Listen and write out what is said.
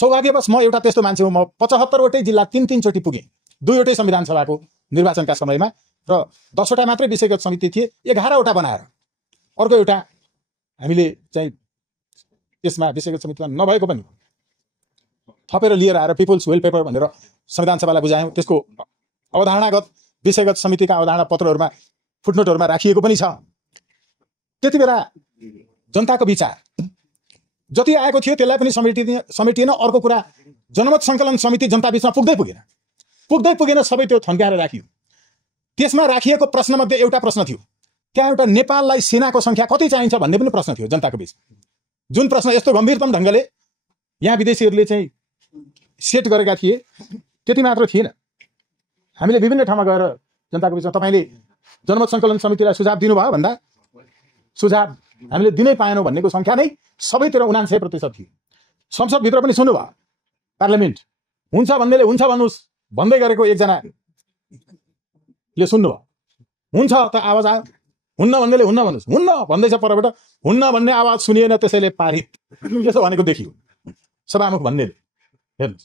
सौभाग्यवश म एउटा त्यस्तो मान्छे हो। म 75वटै जिल्ला 3 चोटि पुगेँ, 2वटै संविधान सभाको निर्वाचनका समयमा, र 10वटा मात्रै विषयगत समिति थिए, 11वटा बनाएर अर्को एउटा हामीले चाहिँ त्यसमा विषयगत समितिमा नभएको पनि थपेर लिएर आएर पिपल्स वेल पेपर भनेर संविधान सभालाई बुझायौँ। त्यसको अवधारणागत विषयगत समितिका अवधारणा पत्रहरूमा फुटनोटहरूमा राखिएको पनि छ। त्यति बेला जनताको विचार जति आएको थियो त्यसलाई पनि समेटिएन। अर्को कुरा, जनमत सङ्कलन समिति जनता बीचमा पुग्दै पुगेन, सबै त्यो थन्काएर राखियो। त्यसमा राखिएको प्रश्नमध्ये एउटा प्रश्न थियो, त्यहाँ एउटा नेपाललाई सेनाको संख्या कति चाहिन्छ भन्ने पनि प्रश्न थियो जनताको बीच। जुन प्रश्न यस्तो गम्भीरतम ढङ्गले यहाँ विदेशीहरूले चाहिँ सेट गरेका थिए, त्यति मात्र थिएन। हामीले विभिन्न ठाउँमा गएर जनताको बीचमा तपाईँले जनमत सङ्कलन समितिलाई सुझाव दिनुभयो भन्दा सुझाव हामीले दिनै पाएनौँ भन्नेको संख्या नै सबैतिर 99% थियो। संसदभित्र पनि सुन्नुभयो, पार्लियामेन्ट हुन्छ भन्नेले हुन्छ भन्नुहोस् भन्दै गरेको एकजनाले सुन्नुभयो, हुन्छ त आवाज आयो, हुन्न भन्नेले हुन्न भन्नुहोस्, हुन्न भन्दैछ परबाट, हुन्न भन्ने आवाज सुनिएन, त्यसैले पारित, त्यसो भनेको देखियो सभामुख भन्नेले। हेर्नुहोस्